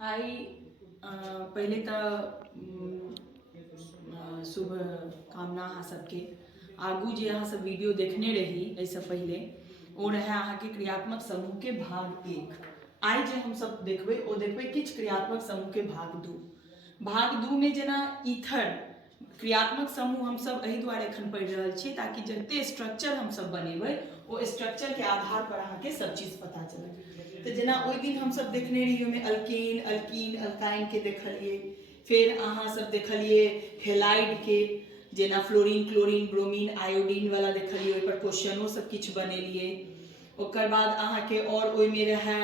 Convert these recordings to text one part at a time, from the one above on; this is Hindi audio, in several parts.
आई पहले तो शुभ कामना अहाँ सबके आगू जे अहाँ सब वीडियो देखने रही एहिसँ पहले ओ रहे अहाँ के क्रियात्मक समूह के भाग 1। आई जे हम सब देखबै ओ देखबै किछ क्रियात्मक समूह के भाग 2 में जेना ईथर क्रियात्मक समूह हम सब एहि दुआरे एखन पढ़ि रहल छियै ताकि जते स्ट्रक्चर हम सब बनेबै ओ स्ट्रक्चर के आधार पर अहाँ के सब चीज पता चले। तो जेना ओहि दिन हम सब देखने रहियै ओहिमे अल्केन अल्कीन अल्काइन के देखलियै, फिर अहाँ सब देखलियै हेलाइड के जेना फ्लोरीन क्लोरीन ब्रोमीन आयोडीन वाला देखलियै, ओहि पर क्वेश्चनो सब किछु बनेलियै। ओकर बाद अहाँ के और ओहिमे रहे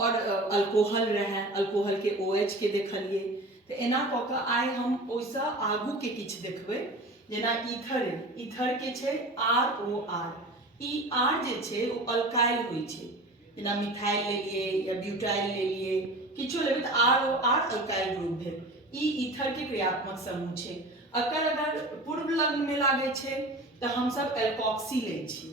और अल्कोहल रहे, अल्कोहल के OH के देखलियै। तो एना कऽ कऽ आइ हम ओहिसँ आगू के किछु देखबै। जेना ईथर के छै ROR, ई R जे छै ओ अल्काइल होइ छै, जेना मिथाइल लेलिए या ब्यूटाइल लेलिए किछो लेबै तऽ ROR अल्काइल ग्रुप भेल। ई ईथर के क्रियात्मक समूह छै। अकर अगर पूर्व लग्न में लागे छै तऽ हम सब एल्कोक्सी लै छी,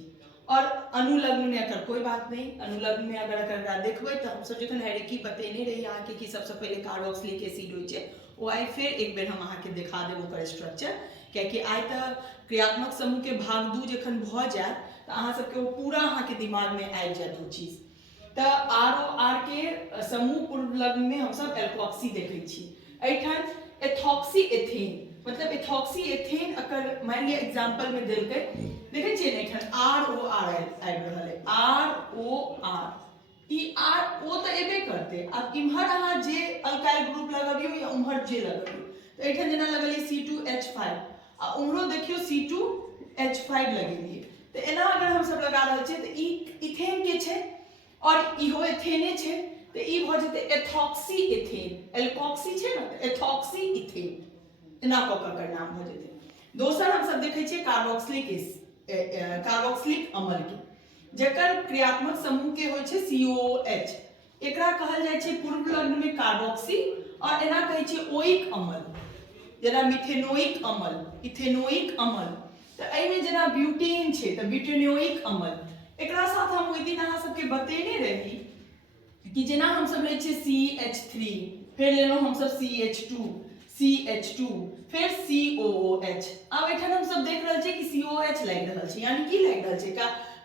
और अनुलग्न में अगर कोई बात नहीं, अनुलग्न में अगर एकरा देखबै तऽ हम सब जखन हेरेकी बतेने रही अहाँ के कि सबसे पहले कार्बोक्सिलिक एसिड होइ छै, ओ आई फिर एक बेर हम अहाँ के दिखा देब ओकर स्ट्रक्चर, कियाकि आई तऽ क्रियात्मक समूह के भाग 2 जखन भऽ जायत तऽ अहाँ सबके वो पूरा अहाँ के दिमाग में आबि जायत वो चीज। तो ROR के समूह पूर्व लग्न में हम सब एल्कोक्सी देखै छी। एठन एथॉक्सी एथेन, मतलब एथॉक्सी एथेन अकर मान लिया एग्जांपल में देलकै, देखे छियै ने एठन ROR आबि रहल है, ROR ई R O तो एबे करते। अब इम्हर अहाँ जे अल्काइल ग्रुप लगबियो या उम्हर जे लगबियो, तो एठन जेना लगलिए C2H5 आ उम्हरो देखियो C2H5 लगेलिए, तो एना अगर हम सब लगा रहल छियै तो ई इथेन के छै और इहो एथेने छै, तो ई भ जेते एथॉक्सी एथेन, एल्कोक्सी छै ना तो एथॉक्सी इथेन, एना क क एकर नाम भ जेते। दोसर हम सब देखै छियै कार्बोक्सिलिक अम्ल के, जेकर क्रियात्मक समूह के होइ छै COOH। एकरा कहल जाइ छै पूर्व लग्न में कार्बोक्सी, और एना कहै छै ओइक अम्ल, जेना मिथेनोइक अम्ल, इथेनोइक अम्ल। तो एहिमे जेना ब्यूटेन छै तो ब्यूटेनोइक अम्ल। एकरा साथ हम ओहि दिन अहाँ सबके बतेने रही कि जेना हम सब लै छियै CH3, फिर लेलहुँ हम सब CH2 फिर COOH। अब एठन हम सब देख रहल छियै कि COH लागि रहल छै, यानी की लागि रहल छै,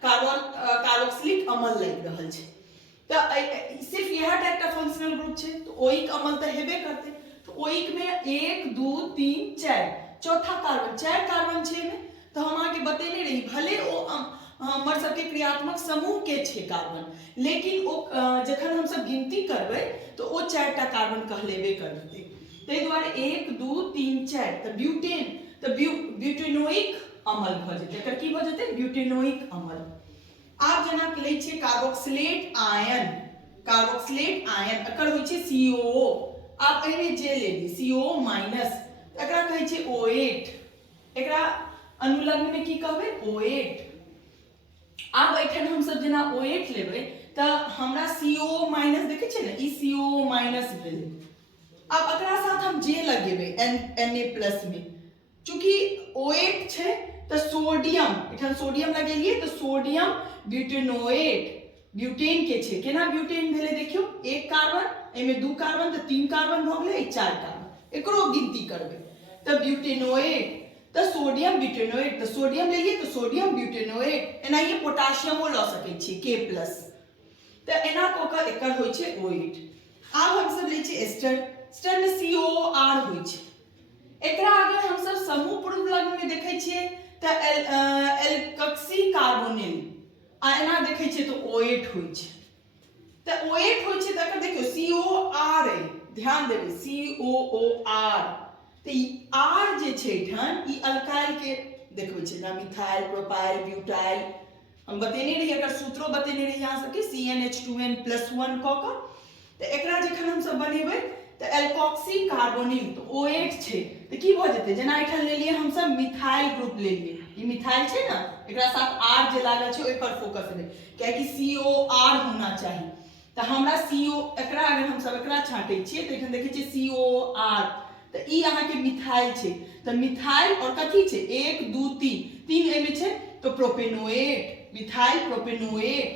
कार्बोक्सिलिक अम्ल लागि रहल छै। तो सिर्फ यह टाइप का फंक्शनल ग्रुप छै, तो ओइक अम्ल तो हेबे करते। तो ओइक में 1 2 3 4 चौथा कार्बन, 4 कार्बन छै में। तो हम अहाँ के बतेने रही भले ओ हमर सबके क्रियात्मक समूह के छै कार्बन, लेकिन ओ जखन हम सब गिनती करबै तो ओ 4टा कार्बन कहलेबे करते। ताहि दुआरे 1 2 3 4 तो ब्यूटेन, तो ब्यूटेनोइक अम्ल भ जेतै, एकर की भ जेतै ब्यूटेनोइक अम्ल। आब जेना लै छियै कार्बोक्सिलेट आयन, कार्बोक्सिलेट आयन एकर होइ छै COO। आब एहिमे जे लेली CO- एकरा कहै छै O8, एकरा अनुलग्न में की कहबै O8। आब एठन हम सब जेना O8 लेबै तऽ हमरा CO- देखे छियै ने, ई CO- भेल। अब एकरा साथ हम जे लगेबै Na+ में, चूंकि O8 छै तो सोडियम, एठन सोडियम लगेलिए तो सोडियम ब्यूटेनोएट, ब्यूटेन के छै, केना ब्यूटेन भेले देखियो, 1 कार्बन, एमे 2 कार्बन तो 3 कार्बन भ गेलै, 4 कार्बन, एकरो गिनती करबै तो ब्यूटेनोएट, तो सोडियम ब्यूटेनोएट, तो सोडियम लेलिए तो सोडियम ब्यूटेनोएट। एनाहिए पोटासियमो ल सकै छी K+, तो एना क क एकर होइ छै O8। आब हम सब लै छी एस्टर, एस्टर में COR होइ छै। एकरा अगर हम सब समूह पूर्व लग्न में देखे छियै तो एल्कोक्सी कार्बोनिल, आ एना देखे छियै तो O8 होइ छै। तो O8 होइ छै तो एकर देखियो COR है, ध्यान देबै COOR। तो ई R जे छै एठन ई अल्काइल के देखबै छै ना, मिथाइल प्रोपाइल ब्यूटाइल, हम बतेने रही एकर सूत्रो बतेने रही अहाँ सबके CnH2n+1 क क। तो एकरा जखन हम सब बनेबै तो एल्कोक्सी कार्बोनिल, तो O8 छै तो की भ जेतै, जेना एठन लेलिए हम सब मिथाइल ग्रुप लेलिए, ई मिथाइल छै ना, एकरा साथ R जे लागल छै ओइ पर फोकस है, कियाकि COR होना चाहिए। तो हमरा CO, एकरा अगर हम सब एकरा छांटै छियै तो एठन देखै छियै COR, तो ई अहाँ के मिथाइल छै। तो मिथाइल और कथी छै 1 2 3 एमे छै तो प्रोपेनोएट, मिथाइल प्रोपेनोएट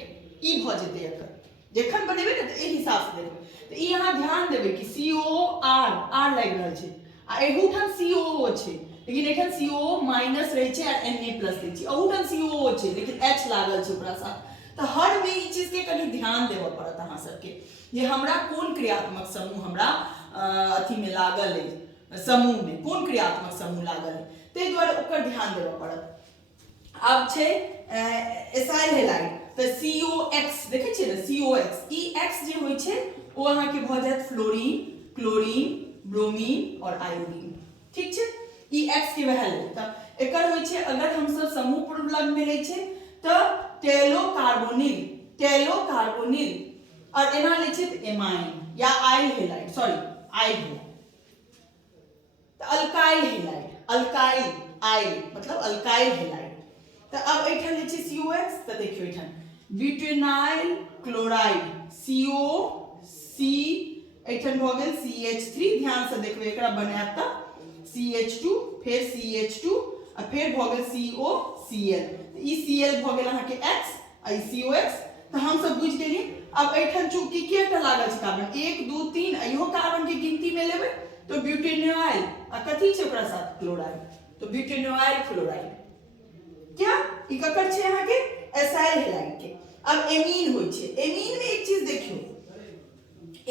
ई भ जेतै एकर। जखन बनेबै ने तो एहि हिसाब से देखबै। तो ई यहाँ ध्यान देबे कि COR आर लागि रहल छै आ एहूठाम COO छै लेकिन एठाम COO माइनस रहै छै आ Na प्लस दै छै अहूठाम COO छै लेकिन H लागल छै ओकरा साथ तो हर में ई चीज के कनी ध्यान देबऽ पड़त अहाँ सबके जे हमरा कोन क्रियात्मक समूह हमरा अथी में लागल है समूह में कोन क्रियात्मक समूह लागल है ताहि दुआरे ओकर ध्यान देबऽ पड़त। अब छै एसाइल हैलाइड तो COX देखे छियै ना COX ई X जे होइ छै ओ अहाँ के भऽ जायत फ्लोरीन क्लोरीन ब्रोमीन और आयोडीन ठीक छै ई X के वैल्यू त एकर होइ छै अगर हम सब समूह पूर्व लग्न में लै छै त टेलोकार्बोनिल और एना लै छै त एमाइन या आइल हैलाइड सॉरी आइल तो अल्काइल हैलाइड अल्काइल आइल मतलब अल्काइल हैलाइड तो अब एठाम लै छै COX तो देखियो एठाम ब्यूटेनाइल क्लोराइड COC एठाम भ गेल CH3 ध्यान से देखबे एकरा बनायब त CH2 फिर CH2 आ फिर भ गेल COCl तो ई Cl भ गेल अहाँ के X आ ई COX तो हम सब बुझ गेलिए। अब एठाम चूंकि केटा लागल छै कार्बन 1 2 3 इहो कार्बन के गिनती में लेबै तो ब्यूटेनॉइल आ कथी छै ओकरा साथ क्लोराइड तो ब्यूटेनॉइल क्लोराइड क्या ई ककर छै अहाँ के एसाइल हैलाइड के। अब एमीन होय छै एमीन में एक चीज देखियो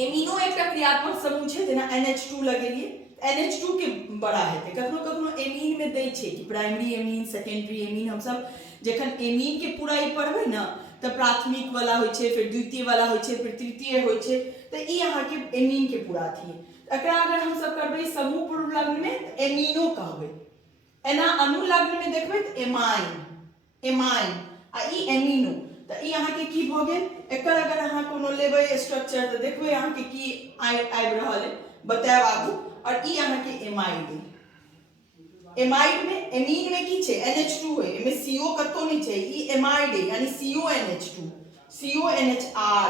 एमीनो एकटा क्रियात्मक समूह छै जेना NH2 लगेलिए NH2 के बड़ा हेतै कखनो कखनो एमीन में दै छै कि प्राइमरी एमीन सेकेंडरी एमीन हम सब जखन एमीन के पूरा ई पढ़बै न त प्राथमिक वाला होय छै फिर द्वितीय वाला होय छै फिर तृतीय होय छै त ई अहाँ के एमीन के पूरा थी एकरा अगर हम सब करबै समूह पूर्व लग्न में त एमीनो कहबै एना अनुलग्न में देखबै त एमाइन आ ई एमीनो त ई अहाँ के की भ गेल एकर अगर अहाँ कोनो लेबै स्ट्रक्चर त देखबै अहाँ के की आबि रहल है बताएब आगू और ई अहाँ के एमाइड एमाइड में एमीन में की छै NH2 है एमे CO कतो नहीं छै ई एमाइड है यानी CONH2 CONHR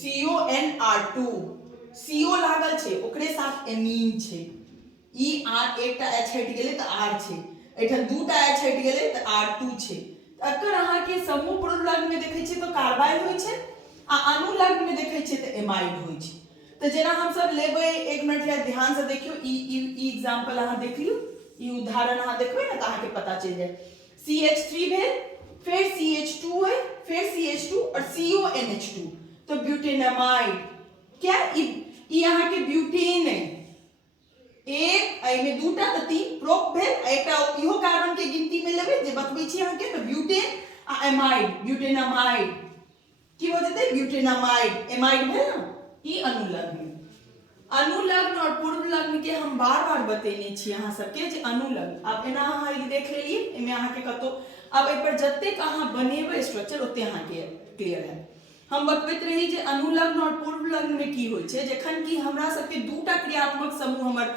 CONR2 CO लागल छै ओकरे साथ एमीन छै ई R एकटा H हटि गेलै त R छै एठाम दूटा H हटि गेलै त R2 छै अगर अहाँ के समूह पूर्व लग्न में देखै छियै तो कार्बाइड होय छै आ अनुलग्न में देखै छियै त एमाइड होय छै तो जेना हम सब लेबै एक मिनट या ध्यान से देखियो ई एग्जांपल अहाँ देख लियो ई उदाहरण अहाँ देखबै ना त अहाँ के पता चल जाय CH3 भेल फिर CH2 है फिर CH2 और CONH2 तो ब्यूटेनामाइड क्या ई अहाँ के ब्यूटेन है एक एमे दूटा त तीन प्रोप भेल एकटा इहो कार्बन के गिनती में लेबै जे बतबै छी अहाँ के त ब्यूटेन आ एमाइड ब्यूटेनामाइड की हो जेतै ब्यूटेनामाइड एमाइड भेल ना ई अनुलग्न और पूर्व लग्न के हम बार-बार बतेने छी अहाँ सबके जे अनुलग्न अब एना अहाँ ई देख लेलिए एमे अहाँ के कतो अब ए पर जतेक अहाँ बनेबै स्ट्रक्चर ओते अहाँ के क्लियर है। हम बतबैत रही जे अनुलग्न और पूर्व लग्न में की होय छै जखन कि हमरा सबके दूटा क्रियात्मक समूह हमर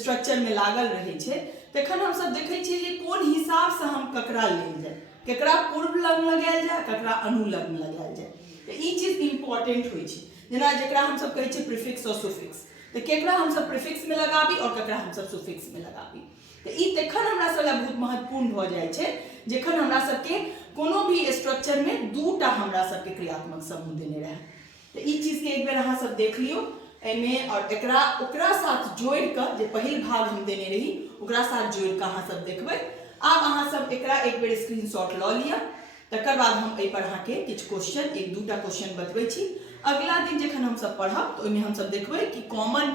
स्ट्रक्चर में लागल रहै छै तखन हम सब देखै छियै जे कोन हिसाब से हम ककरा लेल जाय केकरा पूर्व लग्न लगायल जाय केकरा अनुलग्न लगायल जाय तो ई चीज इंपॉर्टेंट होय छै जेना जेकरा हम सब कहै छै प्रीफिक्स और सुफिक्स तो केकरा हम सब प्रीफिक्स में लगाबी और केकरा हम सब सुफिक्स में लगाबी तो ई तखन हमरा सब बहुत महत्वपूर्ण भ जाय छै जखन हमरा सब के कोनो भी स्ट्रक्चर में दूटा हमरा सब के क्रियात्मक समूह देने रहे तो ई चीज के एक बेर अहाँ सब देख लियो एमे और एकरा ओकरा साथ जोड़ के जे पहिल भाग हम देने रही ओकरा साथ जोड़ के अहाँ सब देखबै। आब अहाँ सब एकरा एक बेर स्क्रीनशॉट ल लिया तकर बाद हम ए पर अहाँ के किछ क्वेश्चन एक दूटा क्वेश्चन बतबै छी अगला दिन जखन हम सब पढ़ब तो ओइमे हम सब देखबै कि कॉमन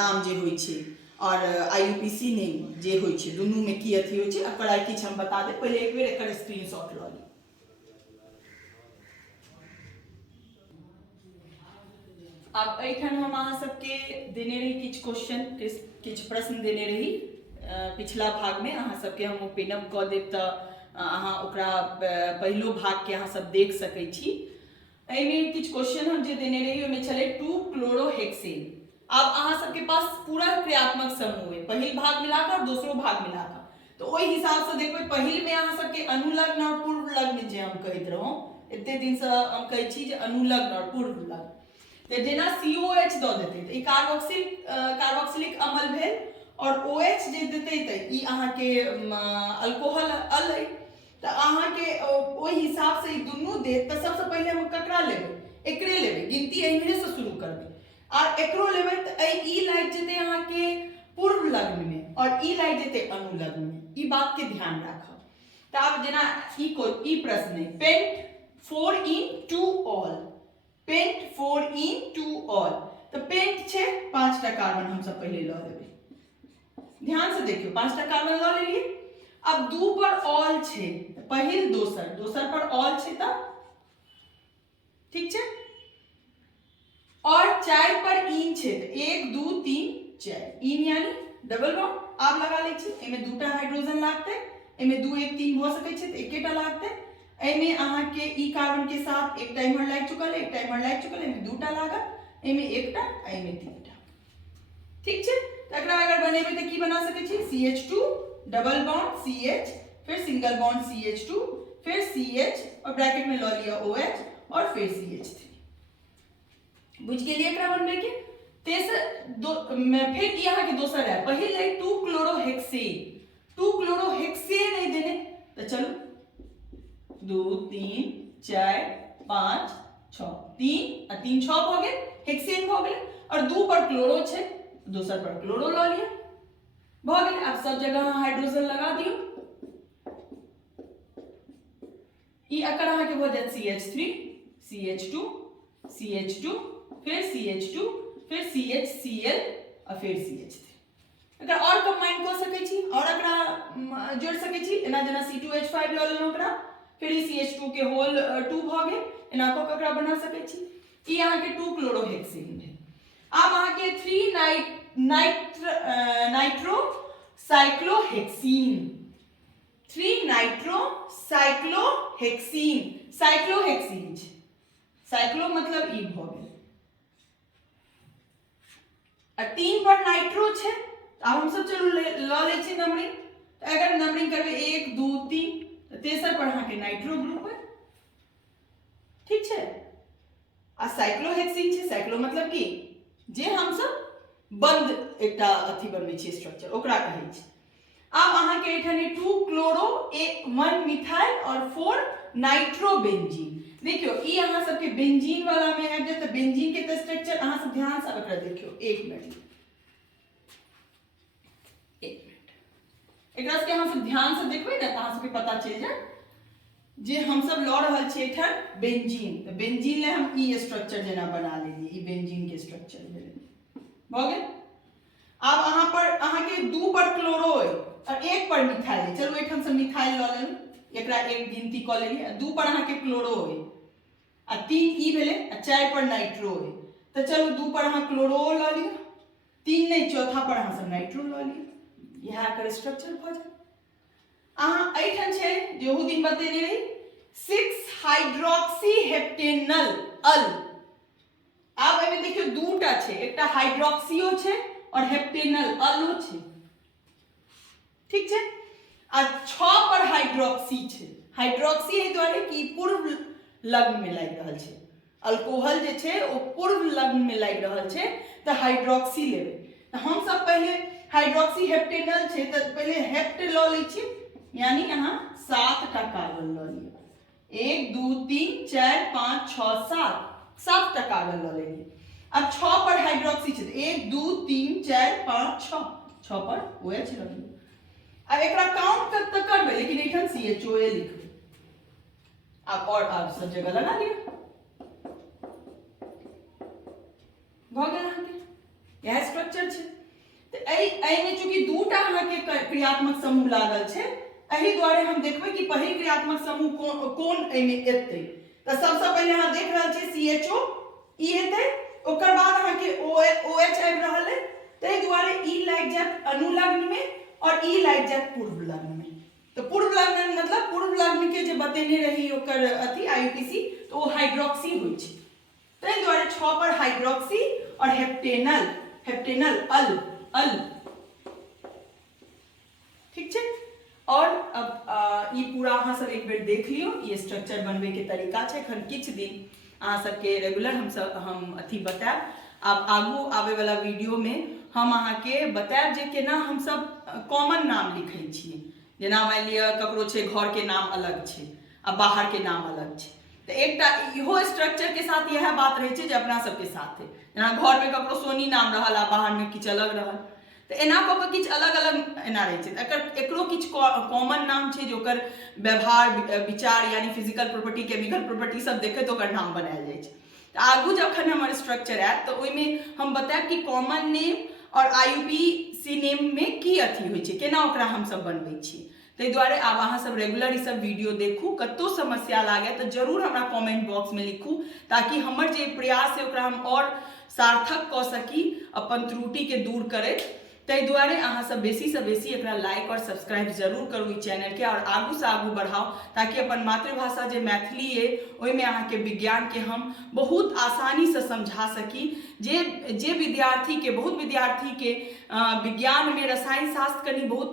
नाम जे होय छै और IUPAC नेम जे होय छै दुनू में की अथी होय छै अकर किछ हम बता दे पहले एक बेर एकर स्क्रीनशॉट ल ली। अब एखन हम अहाँ सबके देने रही किछ क्वेश्चन किछ प्रश्न देने रही पिछला भाग में अहाँ सबके हम ओपन क देब त अहाँ ओकरा पहिलो भाग के अहाँ सब देख सकै छी। एमे किछ क्वेश्चन हम जे देने रही ओमे छले 2 क्लोरोहेक्सेन। अब अहाँ सबके पास पूरा क्रियात्मक समूह है पहिल भाग मिलाकर और दूसरो भाग मिलाकर तो ओहि हिसाब से देखबै पहिल में अहाँ सबके अनुलग्न और पूर्व लग्न जे हम कहैत रहौ एते दिन से हम कहै छी जे अनुलग्न और पूर्व लग्न तो जेना COH द देतै त ई कार्बोक्सिलिक अम्ल भेल और OH जे देतै त ई अहाँ के अल्कोहल अल है तो अहाँ के ओहि हिसाब से ई दुनू देत त सबसे पहले हम ककरा लेबै एकरे लेबै गिनती एहिमे से शुरू करबै और एकरो लेबै त ई लागि जेतै अहाँ के पूर्व लग्न में और ई लागि जेतै अनुलग्न में। ई बात के ध्यान राखब। त आब जेना ई प्रश्न है, pent 4 en two ol, pent 4 en two ol. तो पेंट छे 5टा कार्बन हम सब पहले ल लेबै, ध्यान से देखियो 5टा कार्बन ल लेलिए। अब 2 पर ऑल छे, पहिल दोसर, दोसर पर ऑल छे त ठीक छे, और 4 पर इन छे त 1 2 3 4 इन यानी डबल बॉन्ड। आब लगा लै छी, एमे 2टा हाइड्रोजन लागतै, एमे 2 1 3 भ सकै छै त एकेटा लागतै। एमे अहाँ के ई कार्बन के साथ एक टाइमर लाग चुकल है, एक टाइमर लाग चुकल है, एमे 2टा लागत, एमे एकटा आ एमे 3टा। ठीक छे, त एकरा अगर बनेबै त की बना सकै छी, CH2 डबल बॉन्ड CH, फिर सिंगल बॉन्ड CH2, फिर CH और ब्रैकेट में ल लिया OH और फिर CH3। बुझ गेलिए एकरा बनबै के। तेसर फिर यहाँ के दोसर है, पहिल है 2 क्लोरोहेक्सेन, 2 क्लोरोहेक्सेन नहीं देने तो चलो 2 3 4 5 6 3 और 3 6 भ गेल, हेक्सेन भ गेल, और 2 पर क्लोरो छे, दोसर पर क्लोरो ल लिया, भ गेल। अब सब जगह हाइड्रोजन लगा दियो, ई अकर अहाँ के भ जात CH3 CH2 CH2 फिर CH2 फिर CHCl और फिर CH3। एकरा और कंबाइन कर सकै छी और एकरा जोड़ सकै छी, एना जेना C2H5 ल लेलौ एकरा, फिर ई CH2 के होल 2 भ गेल, एना क के एकरा बना सकै छी। ई अहाँ के 2 क्लोरोहेक्सेन है। अब अहाँ के 3 nitro cyclohexene, 3 nitro cyclohexene, cyclohexene छै, साइक्लो मतलब ई भ गेल, और 3 पर नाइट्रो छे। अब हम सब चलो ल ले छी नंबरिंग, तो अगर नंबरिंग करबे 1 2 3 तो तेसर पर अहाँ के नाइट्रो ग्रुप है, ठीक छे। आ साइक्लोहेक्सीन छे, साइक्लो मतलब की जे हम सब बंद एकटा अथी बनबै छी स्ट्रक्चर, ओकरा कहै छै। अब अहाँ के एठाने 2 क्लोरो 1 मिथाइल और 4 नाइट्रोबेंजीन। देखियो ई अहाँ सबके बेंजीन वाला में आबि जाए, तो बेंजीन के स्ट्रक्चर अहाँ सब ध्यान से एकरा देखियो, 1 मिनट एकरा के हम सब ध्यान से देखबै ना, तो अहाँ सबके पता चल जाए जे हम सब ल रहल छी एठन बेंजीन, तो बेंजीन ले हम ई स्ट्रक्चर जेना बना लेलिए, ई बेंजीन के स्ट्रक्चर भेलै, भ गेल। अब अहाँ पर अहाँ के 2 पर क्लोरो है और 1 पर मिथाइल है, चलो एठन से मिथाइल ल लेलु, एकरा एक गिनती क लेलिए। 2 पर अहाँ के क्लोरो है आ 3 ई भेले आ 4 पर नाइट्रो है, तो चलो 2 पर अहाँ क्लोरो ल लियो, 3 नहीं चौथा पर अहाँ सब नाइट्रो ल लियो, यह एकर स्ट्रक्चर भ जाए। अहाँ एठन छे जे ओहु दिन बतेने रही 6 हाइड्रोक्सी हेप्टेनल अल। अब एमे देखियो 2टा छे, एकटा हाइड्रोक्सियो छे और हेप्टेनल अलो छे, ठीक छे। आ 6 पर हाइड्रोक्सी छे, हाइड्रोक्सी एहि दुआरे कि पूर्व लग्न में लागि रहल छे, अल्कोहल जे छे ओ पूर्व लग्न में लागि रहल छे, तो हाइड्रोक्सी लेबै। तो हम सब पहले हाइड्रोक्सी हेप्टेनल छे, तो पहले हेप्ट ल लै छी, यानी यहाँ 7टा कार्बन ल लियो, 1 2 3 4 5 6 7 7टा कार्बन ल लेलिए। अब 6 पर हाइड्रोक्सी छे, 1 2 3 4 5 6 पर OH ल लियो। अब एकरा काउंट तक करबे, लेकिन एठन CHOA लिखबै। अब और आप सब जगह लगा लियो, भ गेल अहाँ के यह स्ट्रक्चर छे। तो एहि में चूंकि 2टा अहाँ के क्रियात्मक समूह लागल छे, एहि द्वारे हम देखबै कि पहिल क्रियात्मक समूह कोन एहि में एतै। तो सबसे पहले अहाँ देख रहल छी CHO ई हेतै, ओकर बाद अहाँ के OH आबि रहल है, तै द्वारे ई लागि जात अनुलग्न में और ई लागि जात पूर्व लग्न में। तो पूर्व लग्न मतलब पूर्व लग्न के जे बतेने रही ओकर अथी IUPAC, तो वो हाइड्रोक्सी होइ छै, तै द्वारे 6 पर हाइड्रोक्सी और हेप्टेनल, हेप्टेनल अल अल, ठीक छे। और अब ई पूरा अहाँ सब एक बेर देख लियो, ये स्ट्रक्चर बनबे के तरीका छे। एखन किछ दिन अहाँ सबके रेगुलर हम अथी बताएब। अब आगू आवे वाला वीडियो में हम अहाँ के बताएब जे केना हम सब कॉमन नाम लिखै छियै, जेना मान लिअ ककरो छे घर के नाम अलग छे आ बाहर के नाम अलग छे, तो एकटा इहो स्ट्रक्चर के साथ यह बात रहे छे जे अपना सबके साथ है। जेना घर में ककरो सोनी नाम रहल आ बाहर में किछ अलग रहल, तो एना कऽ के किछु अलग अलग एना रहे छे। एकरो किछु कॉमन नाम छे जे ओकर व्यवहार विचार यानी फिजिकल प्रॉपर्टी केमिकल प्रॉपर्टी सब देखैत ओकर नाम बनायल जाय छे। तो आगू जखन हमर स्ट्रक्चर आयत तो ओहिमे हम बतायब कि कॉमन नेम और IUPAC नेम में की अथी होइ छे, केना ओकरा हम सब बनबै छी। ताहि दुआरे आब अहाँ सब रेगुलर ई सब वीडियो देखू। कतौ समस्या लागे तो जरूर हमरा कमेंट बॉक्स में लिखू, ताकि हमर जे प्रयास है ओकरा हम और सार्थक कऽ सकी अपन त्रुटि के दूर करैत। ताहि दुआरे अहाँ सब बेसी से बेसी एकरा लाइक और सब्सक्राइब जरूर करू ई चैनल के, और आगू से आगू बढ़ाओ, ताकि अपन मातृभाषा जे मैथिली है ओहिमे अहाँ के विज्ञान के हम बहुत आसानी से समझा सकी। जे विद्यार्थी के बहुत विद्यार्थी के विज्ञान में रसायन शास्त्र कनी बहुत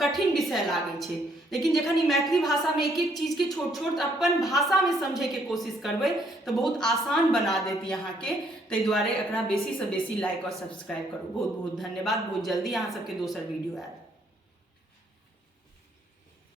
कठिन विषय लागे छे, लेकिन जखन ई मैथिली भाषा में एक एक चीज के छोट छोट अपन भाषा में समझे के कोशिश करबै तो बहुत आसान बना देती अहाँ के। ताहि दुआरे एकरा बेसी से बेसी लाइक और सब्सक्राइब करू। बहुत बहुत धन्यवाद। बहुत जल्दी अहाँ सबके दोसर वीडियो आएत।